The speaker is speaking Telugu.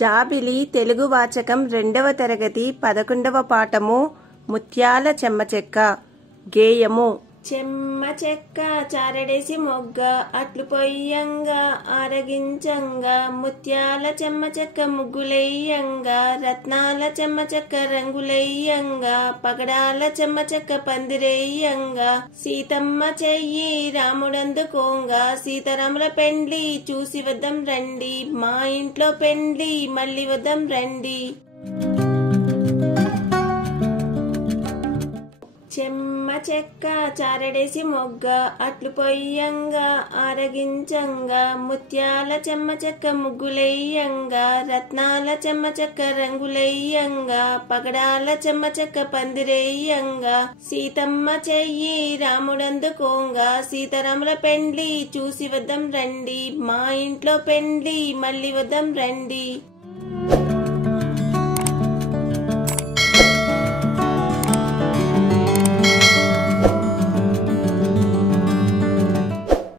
జాబిలి తెలుగు వాచకం 2వ తరగతి 11వ పాఠము ముత్యాల చెమ్మచెక్క గేయము. చెమ్మ చెక్క చారడేసి మొగ్గ అట్లు పొయ్యంగా ఆరగించంగా ముత్యాల చెమ్మ చెక్క ముగ్గులెయ్యంగా రత్నాల చెమ్మ చెక్క రంగులెయ్యంగా పగడాల చెమ్మ చెక్క పందిరెయ్యంగా సీతమ్మ చెయ్యి రాముడందుకోంగా సీతారాముల పెండ్లి చూసి వద్దాం రండి మా ఇంట్లో పెండ్లి మళ్ళీ వద్దాం రండి. చెమ్మ చెక్క చారడేసి మొగ్గ అట్లు పొయ్యంగా ఆరగించంగా ముత్యాల చెమ్మ చెక్క ముగ్గులెయ్యంగా రత్నాల చెమ్మ చెక్క రంగులెయ్యంగా పగడాల చెమ్మ చెక్క పందిరెయ్యంగా సీతమ్మ చెయ్యి రాముడందుకోంగా సీతారాముల పెండ్లి చూసి వద్దాం రండి మా ఇంట్లో పెండ్లి మళ్ళీ వద్దాం రండి.